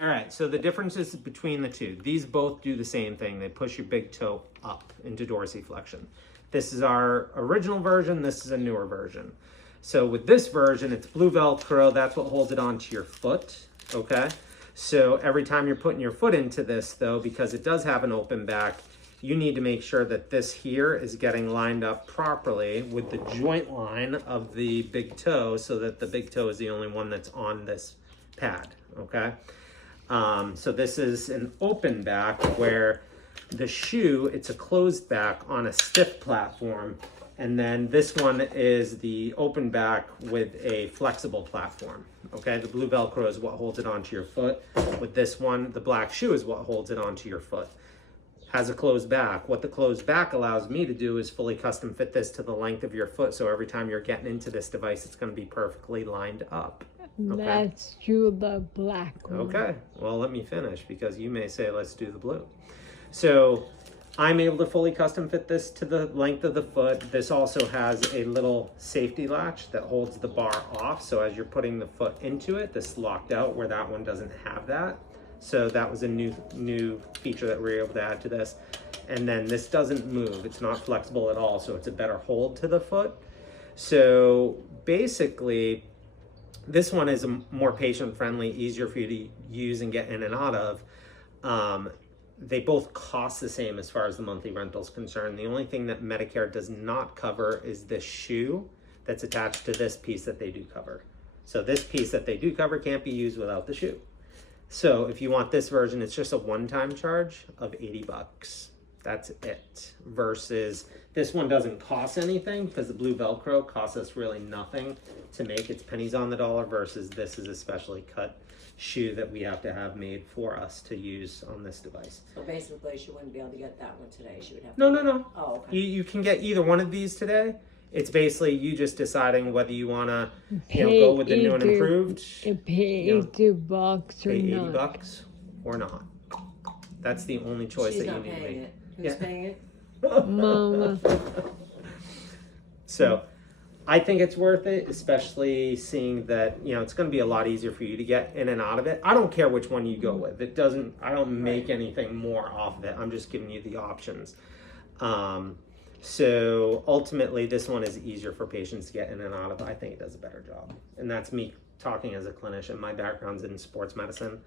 All right, so the differences between the two. These both do the same thing. They push your big toe up into dorsiflexion. This is our original version. This is a newer version. So with this version, it's blue Velcro. That's what holds it onto your foot, okay? So every time you're putting your foot into this, though, because it does have an open back, you need to make sure that this here is getting lined up properly with the joint line of the big toe so that the big toe is the only one that's on this pad, okay? So this is an open back where the shoe, it's a closed back on a stiff platform. And then this one is the open back with a flexible platform. Okay, the blue Velcro is what holds it onto your foot. With this one, the black shoe is what holds it onto your foot. Has a closed back. What the closed back allows me to do is fully custom fit this to the length of your foot. So every time you're getting into this device, it's going to be perfectly lined up. Okay. Let's do the black one. Okay, well, let me finish because you may say, let's do the blue. So I'm able to fully custom fit this to the length of the foot. This also has a little safety latch that holds the bar off. So as you're putting the foot into it, this is locked out where that one doesn't have that. So that was a new feature that we were able to add to this. And then this doesn't move. It's not flexible at all. So it's a better hold to the foot. So basically, this one is more patient-friendly, easier for you to use and get in and out of. They both cost the same as far as the monthly rental is concerned. The only thing that Medicare does not cover is the shoe that's attached to this piece that they do cover. So this piece that they do cover can't be used without the shoe. So if you want this version, it's just a one-time charge of $80. That's it. Versus this one doesn't cost anything because the blue Velcro costs us really nothing to make. It's pennies on the dollar versus this is a specially cut shoe that we have to have made for us to use on this device. So basically she wouldn't be able to get that one today. She would have to... No. Oh, okay. You can get either one of these today. It's basically you just deciding whether you want to go with the new and improved. Pay $80 or pay not. $80 or not. That's the only choice She's that you not need to paying make. it. Who's paying it? Mama. So I think it's worth it, especially seeing that, it's going to be a lot easier for you to get in and out of it. I don't care which one you go with. I don't make anything more off of it. I'm just giving you the options. So ultimately, this one is easier for patients to get in and out of. I think it does a better job. And that's me talking as a clinician. My background's in sports medicine.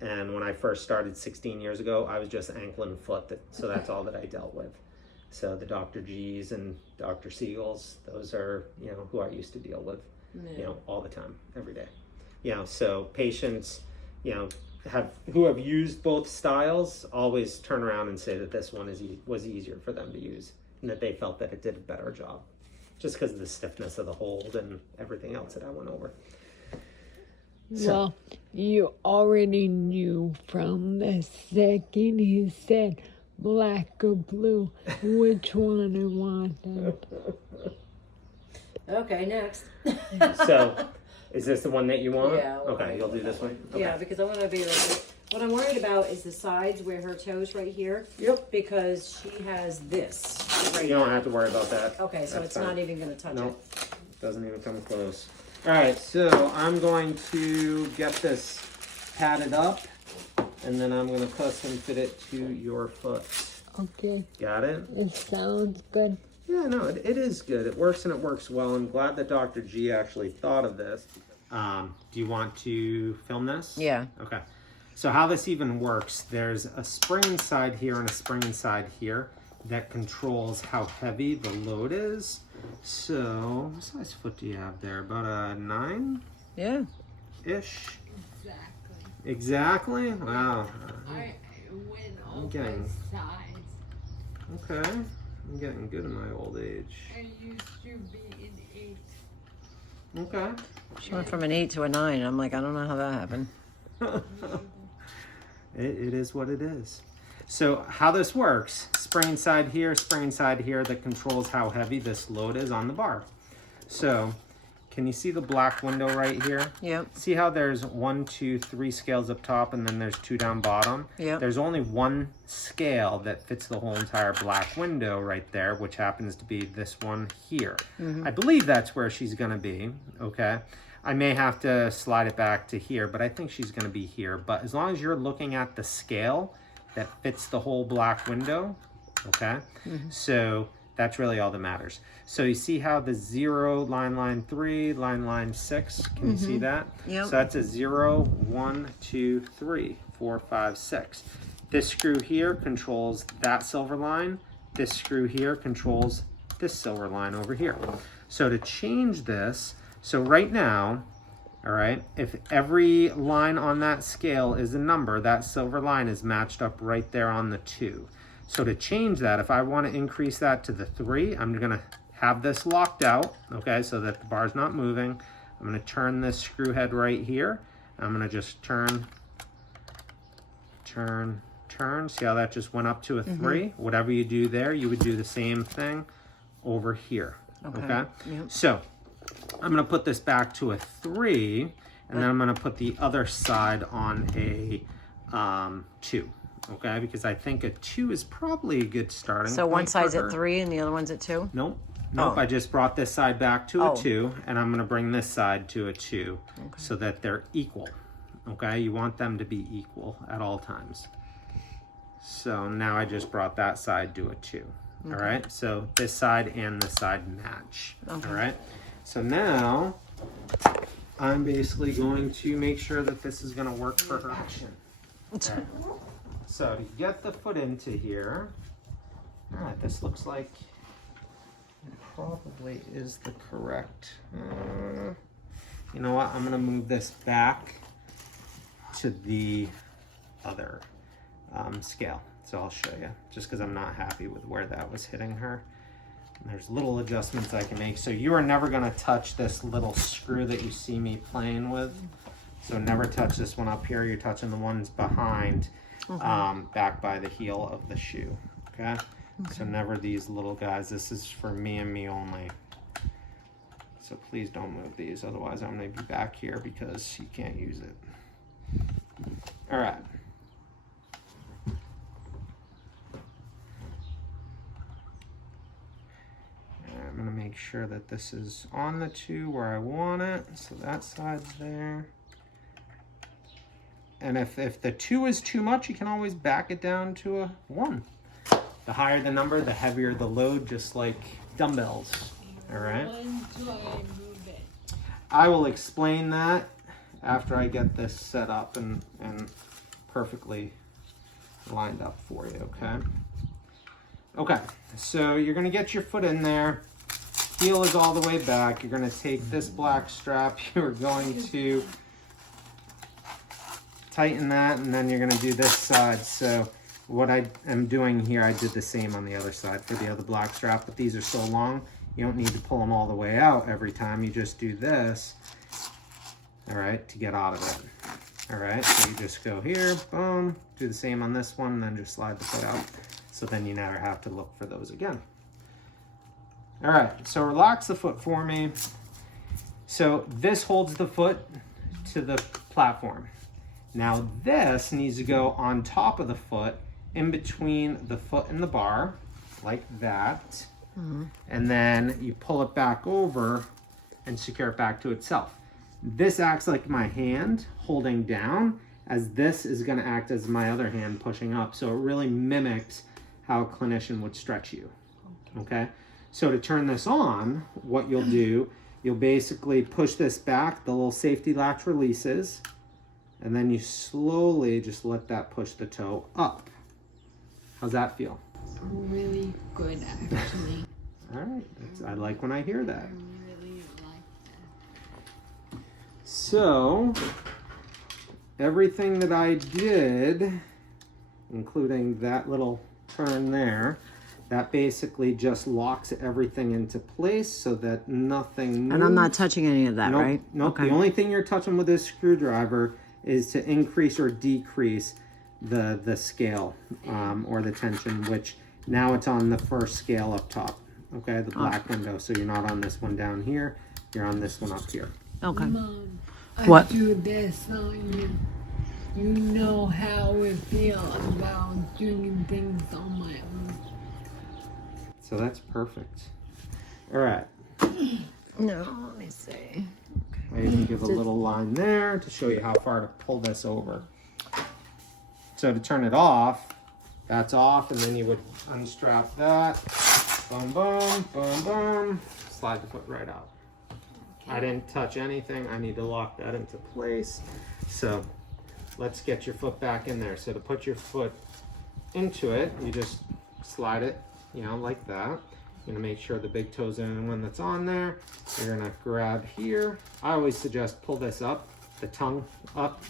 And when I first started 16 years ago, I was just ankle and foot. So that's all that I dealt with. So the Dr. G's and Dr. Siegels, those are, who I used to deal with, all the time, every day. So patients, who have used both styles always turn around and say that this one was easier for them to use and that they felt that it did a better job just because of the stiffness of the hold and everything else that I went over. So, well, you already knew from the second he said black or blue which one I wanted. Okay, next. So, is this the one that you want? Yeah. Okay, you'll do this one? Okay. Yeah, because I want to be like... What I'm worried about is the sides where her toes right here. Yep. Because she has this right You don't have to worry about that. Okay, so That's it's fine. not even going to touch Nope. it. Doesn't even come close. All right, so I'm going to get this padded up, and then I'm going to custom fit it to your foot. Okay. Got it? It sounds good. Yeah, no, it is good. It works and it works well. I'm glad that Dr. G actually thought of this. Do you want to film this? Yeah. Okay. So how this even works, there's a spring inside here and a spring inside here that controls how heavy the load is. So, what size foot do you have there? About a 9? Yeah. Ish. Exactly. Exactly? Wow. I went I'm on getting- my sides. Okay. I'm getting good in my old age. I used to be an 8. Okay. She went from an 8 to a 9. I'm like, I don't know how that happened. It is what it is. So how this works, spring inside here that controls how heavy this load is on the bar. So can you see the black window right here? Yep. See how there's 1, 2, 3 scales up top and then there's 2 down bottom? Yep. There's only one scale that fits the whole entire black window right there, which happens to be this one here. I believe that's where she's gonna be, okay? I may have to slide it back to here, but I think she's gonna be here. But as long as you're looking at the scale that fits the whole black window, okay? So that's really all that matters. So you see how the 0, line 3, line 6, can you see that? Yep. So that's a 0, 1, 2, 3, 4, 5, 6. This screw here controls that silver line. This screw here controls this silver line over here. So to change this, so right now, all right, if every line on that scale is a number, that silver line is matched up right there on the 2. So to change that, if I want to increase that to the 3, I'm going to have this locked out, okay, so that the bar's not moving. I'm going to turn this screw head right here. I'm going to just turn. See how that just went up to a 3? Whatever you do there, you would do the same thing over here, okay? Yep. So I'm going to put this back to a 3, and then I'm going to put the other side on a 2, okay? Because I think a 2 is probably a good starting So point one side's for her. at 3 and the other one's at 2? Nope. Oh. I just brought this side back to a Oh. 2, and I'm going to bring this side to a 2 so that they're equal, okay? You want them to be equal at all times. So now I just brought that side to a 2. All right, so this side and this side match. Okay. All right, so now I'm basically going to make sure that this is going to work for her. Okay. So to get the foot into here, all right, this looks like it probably is the correct. You know what? I'm going to move this back to the other scale. So I'll show you, just because I'm not happy with where that was hitting her. And there's little adjustments I can make. So you are never going to touch this little screw that you see me playing with. So never touch this one up here. You're touching the ones behind, back by the heel of the shoe. Okay? So never these little guys. This is for me and me only. So please don't move these. Otherwise I'm going to be back here because you can't use it. All right. I'm going to make sure that this is on the 2 where I want it. So that side's there. And if the 2 is too much, you can always back it down to a 1. The higher the number, the heavier the load, just like dumbbells. All right? I will explain that after I get this set up and perfectly lined up for you, okay? Okay, so you're going to get your foot in there. Heel is all the way back. You're going to take this black strap. You're going to tighten that, and then you're going to do this side. So what I am doing here, I did the same on the other side for the other black strap, but these are so long, you don't need to pull them all the way out every time. You just do this, all right, to get out of it. All right, so you just go here, boom, do the same on this one, and then just slide the foot out. So then you never have to look for those again. All right, so relax the foot for me. So this holds the foot to the platform. Now this needs to go on top of the foot, in between the foot and the bar, like that. And then you pull it back over and secure it back to itself. This acts like my hand holding down, as this is going to act as my other hand pushing up. So it really mimics how a clinician would stretch you. Okay? So to turn this on, what you'll do, you'll basically push this back, the little safety latch releases, and then you slowly just let that push the toe up. How's that feel? Really good, actually. All right, I like when I hear that. I really like that. So, everything that I did, including that little turn there, that basically just locks everything into place so that nothing moves. And I'm not touching any of that, Nope, right? Nope. Okay. The only thing you're touching with this screwdriver is to increase or decrease the scale or the tension, which now it's on the first scale up top. Okay, the black window. So you're not on this one down here. You're on this one up here. Okay. Mom, I What? do this on you. You know how I feel about doing things on my own. So that's perfect. All right. No, let me see. I even give a little line there to show you how far to pull this over. So to turn it off, that's off, and then you would unstrap that. Boom, boom, boom, boom. Slide the foot right out. I didn't touch anything. I need to lock that into place. So let's get your foot back in there. So to put your foot into it, you just slide it, you know, like that. You're gonna make sure the big toe's the only one that's on there. You're gonna grab here. I always suggest pull this up, the tongue up.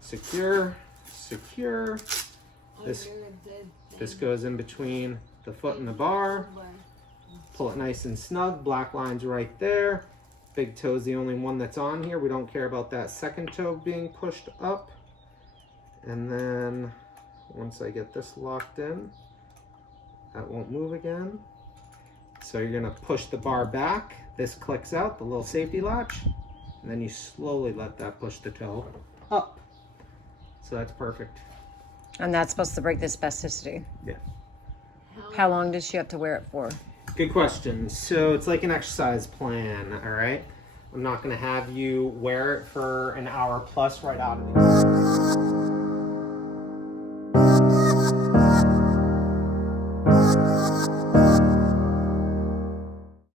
Secure, secure. This goes in between the foot and the bar. Pull it nice and snug. Black line's right there. Big toe's the only one that's on here. We don't care about that second toe being pushed up. And then once I get this locked in, that won't move again. So you're gonna push the bar back. This clicks out, the little safety latch. And then you slowly let that push the toe up. So that's perfect. And that's supposed to break the spasticity. Yeah. How long does she have to wear it for? Good question. So it's like an exercise plan, all right? I'm not gonna have you wear it for an hour plus right out of the